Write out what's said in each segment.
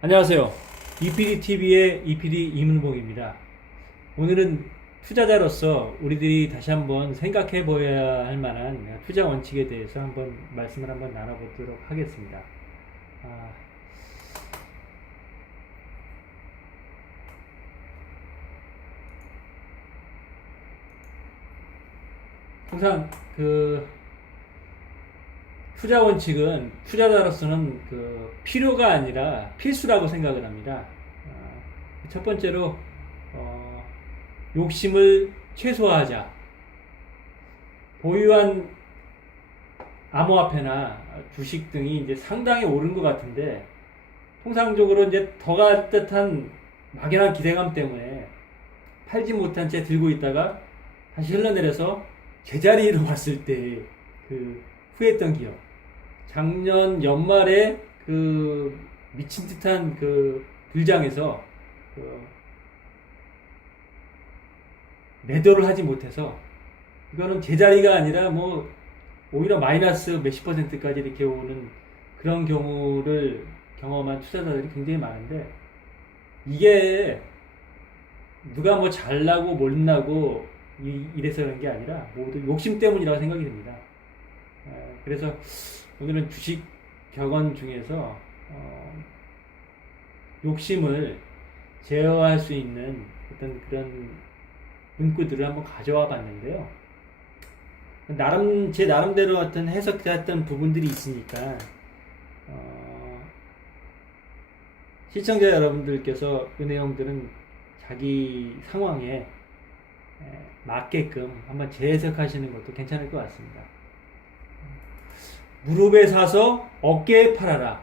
안녕하세요. EPDTV의 EPD 이문봉입니다. 오늘은 투자자로서 우리들이 다시 한번 생각해 보아야 할 만한 투자 원칙에 대해서 말씀을 나눠보도록 하겠습니다. 아, 항상 투자 원칙은 투자자로서는 필요가 아니라 필수라고 생각을 합니다. 첫 번째로 욕심을 최소화하자. 보유한 암호화폐나 주식 등이 이제 상당히 오른 것 같은데, 통상적으로 이제 더 가듯한 막연한 기대감 때문에 팔지 못한 채 들고 있다가 다시 흘러내려서 제자리로 왔을 때 후회했던 기억. 작년 연말에 미친 듯한 들장에서 매도를 하지 못해서, 이거는 제자리가 아니라 오히려 마이너스 몇십 %까지 이렇게 오는 그런 경우를 경험한 투자자들이 굉장히 많은데, 이게 누가 잘나고 못나고 이래서 그런 게 아니라 모두 욕심 때문이라고 생각이 듭니다. 그래서 오늘은 주식 격언 중에서 욕심을 제어할 수 있는 어떤 그런 문구들을 한번 가져와 봤는데요. 제 나름대로 어떤 해석했던 부분들이 있으니까 시청자 여러분들께서 그 내용들은 자기 상황에 맞게끔 한번 재해석하시는 것도 괜찮을 것 같습니다. 무릎에 사서 어깨에 팔아라.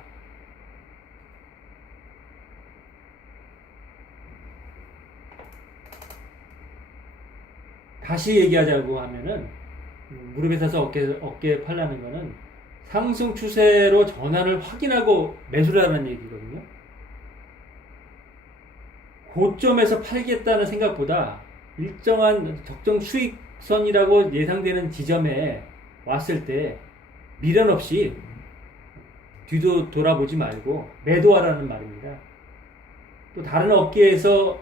다시 얘기하자고 하면은, 무릎에 사서 어깨에 팔라는 거는 상승 추세로 전환을 확인하고 매수를 하는 얘기거든요. 고점에서 팔겠다는 생각보다 일정한 적정 수익선이라고 예상되는 지점에 왔을 때 미련 없이 뒤도 돌아보지 말고 매도하라는 말입니다. 또 다른 업계에서의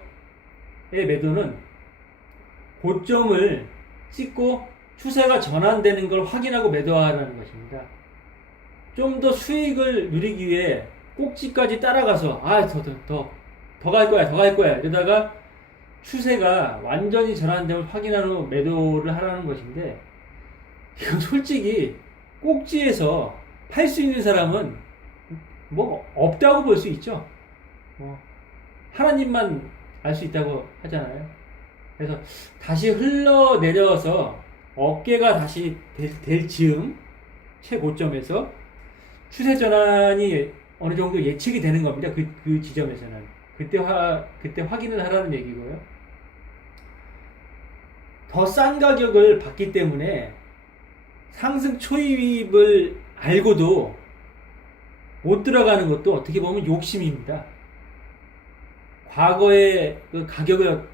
매도는 고점을 찍고 추세가 전환되는 걸 확인하고 매도하라는 것입니다. 좀 더 수익을 누리기 위해 꼭지까지 따라가서 더 갈 거야 이러다가 추세가 완전히 전환됨을 확인한 후 매도를 하라는 것인데, 이건 솔직히 꼭지에서 팔 수 있는 사람은 없다고 볼 수 있죠. 하나님만 알 수 있다고 하잖아요. 그래서 다시 흘러내려서 어깨가 다시 될 즈음 최고점에서 추세 전환이 어느 정도 예측이 되는 겁니다. 그 지점에서는 그때 확인을 하라는 얘기고요. 더 싼 가격을 받기 때문에 상승 초입을 알고도 못 들어가는 것도 어떻게 보면 욕심입니다. 과거에 그 가격을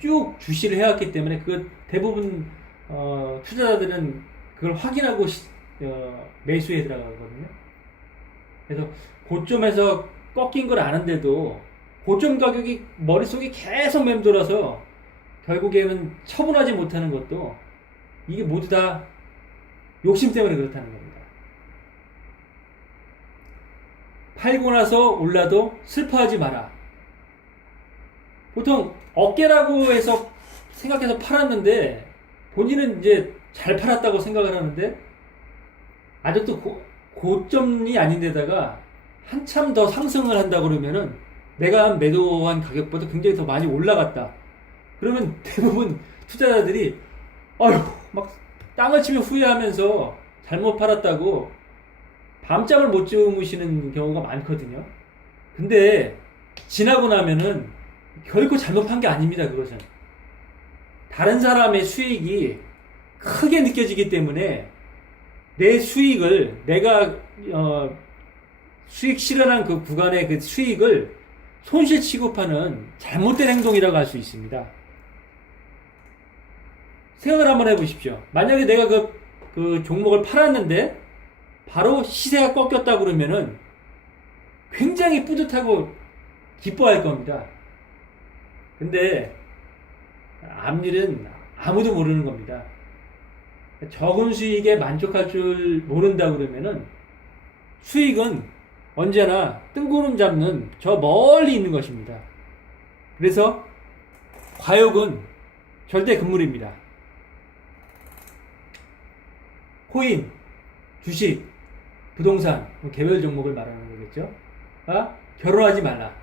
쭉 주시를 해왔기 때문에 대부분 투자자들은 그걸 확인하고 매수에 들어가거든요. 그래서 고점에서 꺾인 걸 아는데도 고점 가격이 머릿속에 계속 맴돌아서 결국에는 처분하지 못하는 것도, 이게 모두 다 욕심 때문에 그렇다는 겁니다. 팔고 나서 올라도 슬퍼하지 마라. 보통 어깨라고 해서 생각해서 팔았는데 본인은 이제 잘 팔았다고 생각을 하는데, 아직도 고점이 아닌데다가 한참 더 상승을 한다 그러면은 내가 매도한 가격보다 굉장히 더 많이 올라갔다. 그러면 대부분 투자자들이 막 땅을 치며 후회하면서 잘못 팔았다고 밤잠을 못 주무시는 경우가 많거든요. 근데 지나고 나면은 결코 잘못 판 게 아닙니다. 그것은 다른 사람의 수익이 크게 느껴지기 때문에 내 수익을, 내가 수익 실현한 그 구간의 그 수익을 손실 취급하는 잘못된 행동이라고 할 수 있습니다. 생각을 한번 해보십시오. 만약에 내가 그 종목을 팔았는데 바로 시세가 꺾였다 그러면은 굉장히 뿌듯하고 기뻐할 겁니다. 근데 앞일은 아무도 모르는 겁니다. 적은 수익에 만족할 줄 모른다 그러면은 수익은 언제나 뜬구름 잡는 저 멀리 있는 것입니다. 그래서 과욕은 절대 금물입니다. 코인, 주식, 부동산, 개별 종목을 말하는 거겠죠. 결혼하지 말라.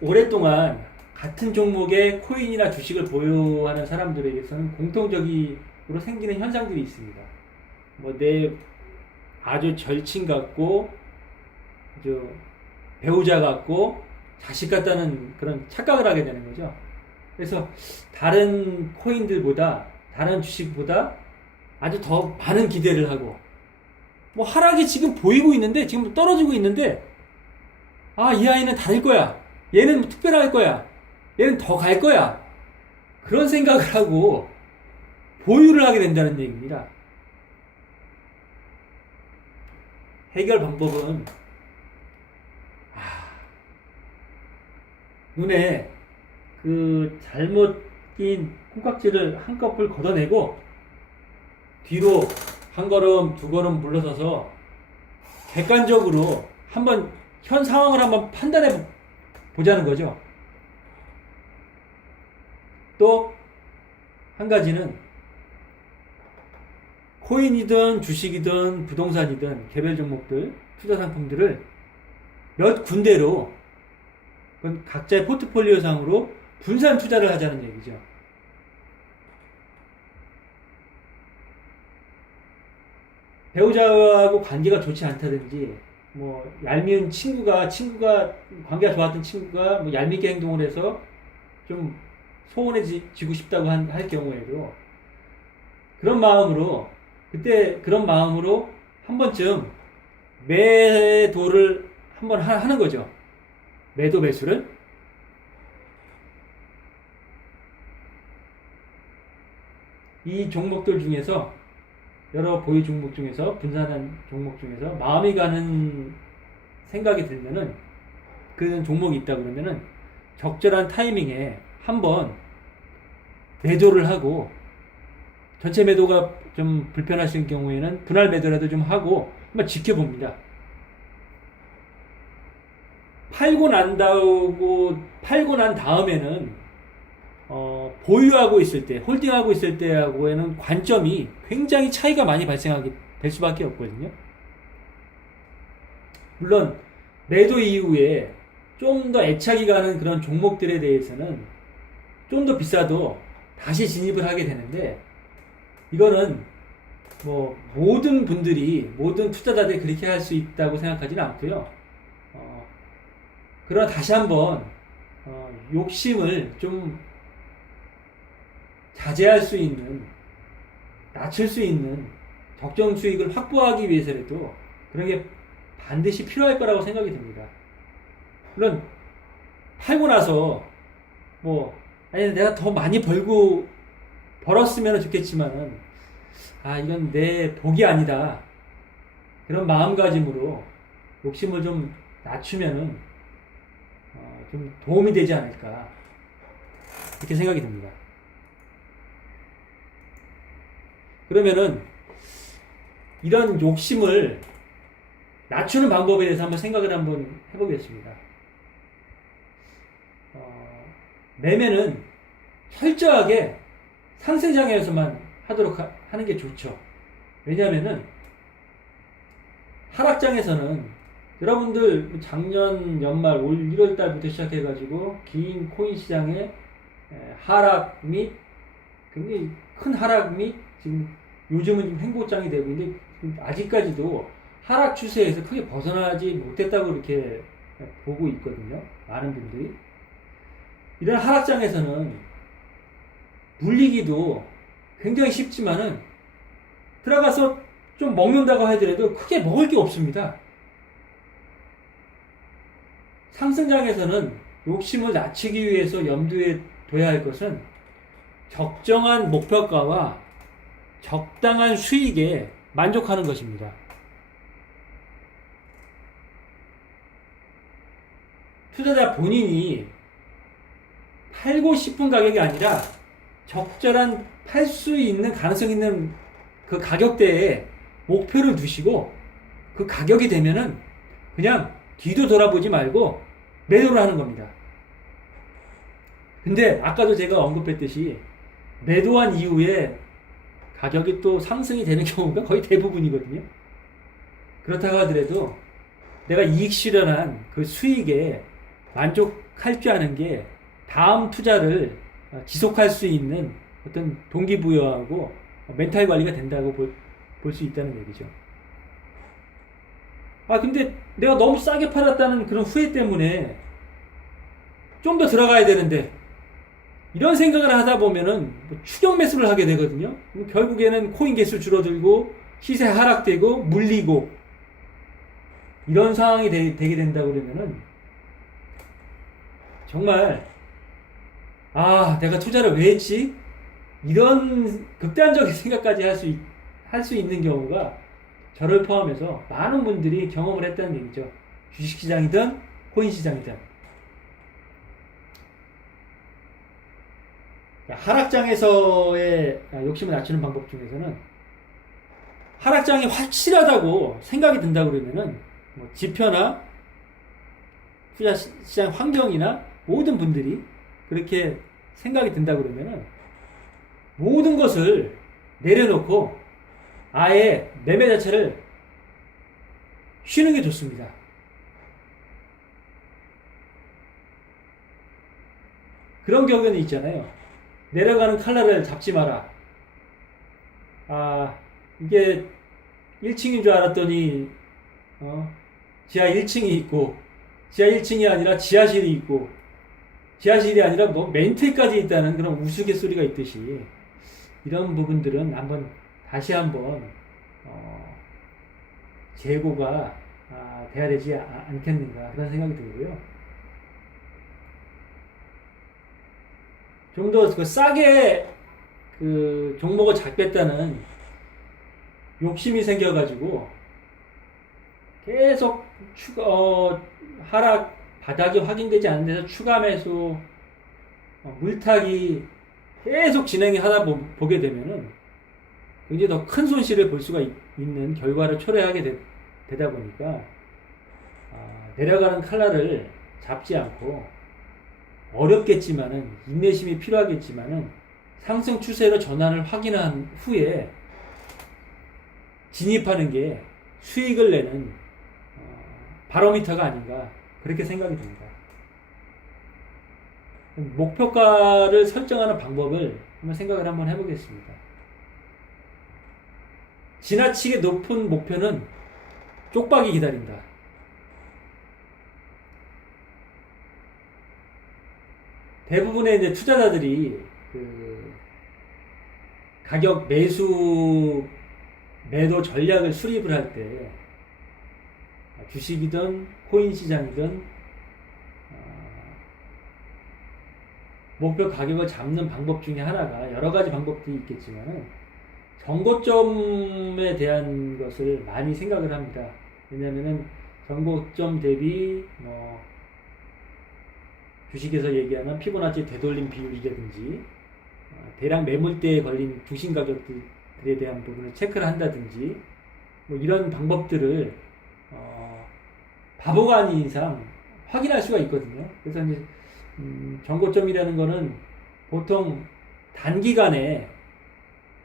오랫동안 같은 종목의 코인이나 주식을 보유하는 사람들에게서는 공통적으로 생기는 현상들이 있습니다. 내 아주 절친 같고, 배우자 같고, 자식 같다는 그런 착각을 하게 되는 거죠. 그래서 다른 코인들보다, 다른 주식보다 아주 더 많은 기대를 하고, 하락이 지금 보이고 있는데, 지금 떨어지고 있는데, 이 아이는 다를 거야. 얘는 특별할 거야. 얘는 더 갈 거야. 그런 생각을 하고 보유를 하게 된다는 얘기입니다. 해결 방법은 눈에 그 잘못 낀 콩깍지를 한꺼풀 걷어내고 뒤로 한 걸음 두 걸음 물러서서 객관적으로 한번 현 상황을 한번 판단해 보자는 거죠. 또 한 가지는 코인이든 주식이든 부동산이든 개별 종목들, 투자 상품들을 몇 군데로 각자의 포트폴리오 상으로 분산 투자를 하자는 얘기죠. 배우자하고 관계가 좋지 않다든지, 얄미운 친구가 관계가 좋았던 친구가 얄밉게 행동을 해서 좀 소원해지고 싶다고 할 경우에도 그런 마음으로 한 번쯤 매도를 한번 하는 거죠. 매도 매수를. 이 종목들 중에서, 여러 보유 종목 중에서, 분산한 종목 중에서 마음이 가는 생각이 들면은, 그 종목이 있다 그러면은 적절한 타이밍에 한번 매도를 하고, 전체 매도가 좀 불편하신 경우에는 분할 매도라도 좀 하고 한번 지켜봅니다. 팔고 난 다음에는 보유하고 있을 때, 홀딩하고 있을 때하고에는 관점이 굉장히 차이가 많이 발생하게 될 수밖에 없거든요. 물론 매도 이후에 좀 더 애착이 가는 그런 종목들에 대해서는 좀 더 비싸도 다시 진입을 하게 되는데, 이거는 모든 투자자들이 그렇게 할 수 있다고 생각하지는 않고요. 그러나 다시 한번 욕심을 좀 자제할 수 있는, 낮출 수 있는 적정 수익을 확보하기 위해서라도 그런 게 반드시 필요할 거라고 생각이 듭니다. 물론 팔고 나서 내가 더 많이 벌었으면 좋겠지만은, 이건 내 복이 아니다. 그런 마음가짐으로 욕심을 좀 낮추면은 좀 도움이 되지 않을까, 이렇게 생각이 듭니다. 그러면은 이런 욕심을 낮추는 방법에 대해서 한번 해보겠습니다. 매매는 철저하게 상승장에서만 하는 게 좋죠. 왜냐하면은 하락장에서는 여러분들 작년 연말 올 1월 달부터 시작해가지고 긴 코인 시장의 하락 및 굉장히 큰 하락 및 지금 요즘은 좀 횡보장이 되고 있는데, 아직까지도 하락 추세에서 크게 벗어나지 못했다고 이렇게 보고 있거든요. 많은 분들이. 이런 하락장에서는 물리기도 굉장히 쉽지만은 들어가서 좀 먹는다고 하더라도 크게 먹을 게 없습니다. 상승장에서는 욕심을 낮추기 위해서 염두에 둬야 할 것은 적정한 목표가와 적당한 수익에 만족하는 것입니다. 투자자 본인이 팔고 싶은 가격이 아니라 적절한 팔 수 있는 가능성 있는 그 가격대에 목표를 두시고 그 가격이 되면은 그냥 뒤도 돌아보지 말고 매도를 하는 겁니다. 근데 아까도 제가 언급했듯이 매도한 이후에 가격이 또 상승이 되는 경우가 거의 대부분이거든요. 그렇다고 하더라도 내가 이익 실현한 그 수익에 만족할 줄 아는 게 다음 투자를 지속할 수 있는 어떤 동기부여하고 멘탈 관리가 된다고 볼 수 있다는 얘기죠. 근데 내가 너무 싸게 팔았다는 그런 후회 때문에 좀 더 들어가야 되는데 이런 생각을 하다 보면은 추격 매수를 하게 되거든요. 결국에는 코인 개수 줄어들고 시세 하락되고 물리고 이런 상황이 되게 된다고 그러면은 정말 내가 투자를 왜 했지? 이런 극단적인 생각까지 할 수 있는 경우가 저를 포함해서 많은 분들이 경험을 했다는 얘기죠. 주식시장이든 코인시장이든. 하락장에서의 욕심을 낮추는 방법 중에서는 하락장이 확실하다고 생각이 든다고 그러면은 뭐 지표나 투자시장 환경이나 모든 분들이 그렇게 생각이 든다고 그러면은 모든 것을 내려놓고 아예 매매 자체를 쉬는 게 좋습니다. 그런 경우는 있잖아요. 내려가는 칼날을 잡지 마라. 이게 1층인 줄 알았더니 지하 1층이 있고 지하 1층이 아니라 지하실이 있고 지하실이 아니라 뭐 멘트까지 있다는 그런 우스갯소리가 있듯이 이런 부분들은 다시 한번 재고가 돼야 되지 않겠는가 그런 생각이 들고요. 좀 더 싸게 그 종목을 잡겠다는 욕심이 생겨가지고 계속 하락 바닥이 확인되지 않는 데서 추가 매수 물타기 계속 진행이 하다 보게 되면은 굉장히 더 큰 손실을 볼 수가 있는 결과를 초래하게 되다 보니까 내려가는 칼날을 잡지 않고 어렵겠지만은 인내심이 필요하겠지만은 상승 추세로 전환을 확인한 후에 진입하는 게 수익을 내는 바로미터가 아닌가 그렇게 생각이 듭니다. 목표가를 설정하는 방법을 생각을 한번 해보겠습니다. 지나치게 높은 목표는 쪽박이 기다린다. 대부분의 이제 투자자들이 그 가격 매도 전략을 수립을 할 때 주식이든 코인 시장이든 목표 가격을 잡는 방법 중에 하나가 여러 가지 방법들이 있겠지만은 전고점에 대한 것을 많이 생각을 합니다. 왜냐하면은 전고점 대비 주식에서 얘기하는 피보나치 되돌림 비율이라든지 대량 매물대에 걸린 주식 가격들에 대한 부분을 체크를 한다든지 이런 방법들을 바보가 아닌 이상 확인할 수가 있거든요. 그래서 이제 전고점이라는 거는 보통 단기간에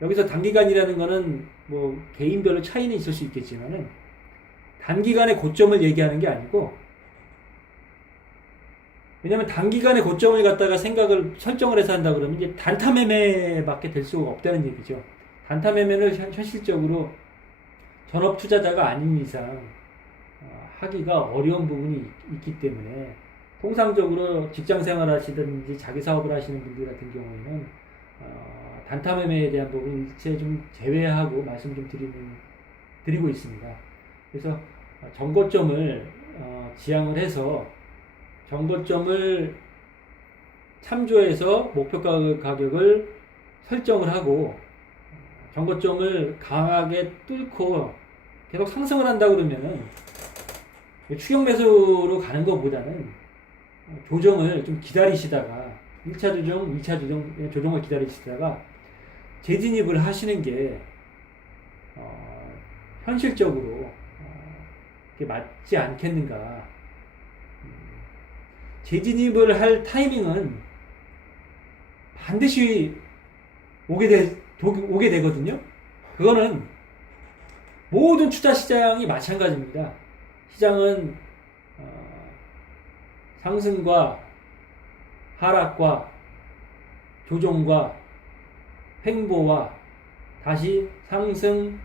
여기서 단기간이라는 거는 뭐 개인별로 차이는 있을 수 있겠지만은 단기간의 고점을 얘기하는 게 아니고 왜냐면 단기간의 고점을 갖다가 생각을 설정을 해서 한다 그러면 이제 단타 매매밖에 될 수가 없다는 얘기죠. 단타 매매를 현실적으로 전업 투자자가 아닌 이상 하기가 어려운 부분이 있기 때문에 통상적으로 직장 생활 하시든지 자기 사업을 하시는 분들 같은 경우에는 단타 매매에 대한 부분 일체 좀 제외하고 말씀 좀 드리고 있습니다. 그래서 전고점을 지향을 해서 전고점을 참조해서 목표 가격을 설정을 하고 전고점을 강하게 뚫고 계속 상승을 한다 그러면은 추격 매수로 가는 것보다는 조정을 좀 기다리시다가 1차 조정, 2차 조정을 기다리시다가 재진입을 하시는 게 현실적으로 그게 맞지 않겠는가. 재진입을 할 타이밍은 반드시 오게 되거든요. 그거는 모든 투자 시장이 마찬가지입니다. 시장은 상승과 하락과 조정과 횡보와 다시 상승,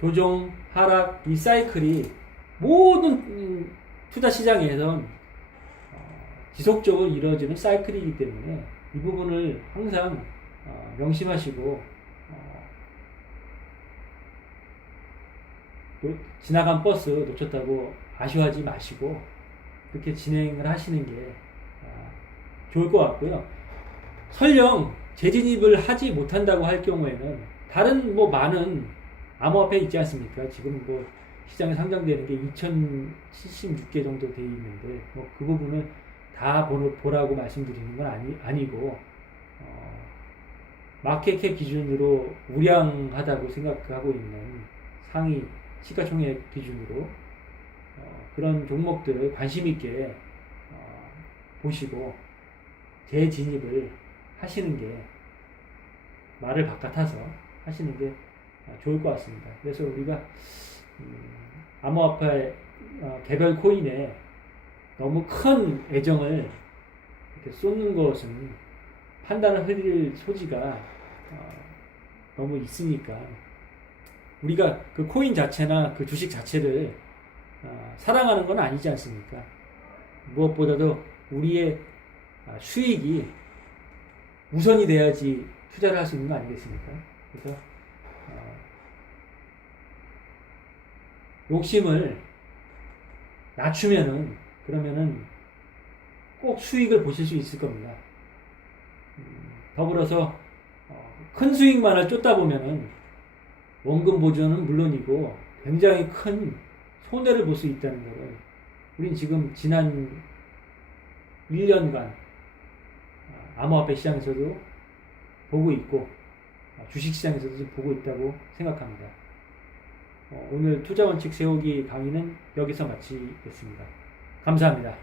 조정, 하락, 이 사이클이 모든 투자 시장에선 지속적으로 이루어지는 사이클이기 때문에 이 부분을 항상 명심하시고 지나간 버스 놓쳤다고 아쉬워하지 마시고 그렇게 진행을 하시는 게 좋을 것 같고요. 설령 재진입을 하지 못한다고 할 경우에는 다른 많은 암호화폐 있지 않습니까? 지금 시장에 상장되는 게 2076개 정도 되어 있는데 그 부분은 다 보라고 말씀드리는 건 아니고 마켓캡 기준으로 우량하다고 생각하고 있는 상위 시가총액 기준으로 그런 종목들을 관심 있게 보시고 재진입을 하시는 게 말을 바깥아서 하시는 게 좋을 것 같습니다. 그래서 우리가 암호화폐 개별 코인에 너무 큰 애정을 이렇게 쏟는 것은 판단을 흐릴 소지가 너무 있으니까 우리가 그 코인 자체나 그 주식 자체를 사랑하는 건 아니지 않습니까? 무엇보다도 우리의 수익이 우선이 돼야지 투자를 할 수 있는 거 아니겠습니까? 그래서 욕심을 낮추면은 그러면은 꼭 수익을 보실 수 있을 겁니다. 더불어서 큰 수익만을 쫓다 보면은 원금 보존은 물론이고 굉장히 큰 손해를 볼 수 있다는 것을 우린 지금 지난 1년간 암호화폐 시장에서도 보고 있고 주식시장에서도 보고 있다고 생각합니다. 오늘 투자원칙 세우기 강의는 여기서 마치겠습니다. 감사합니다.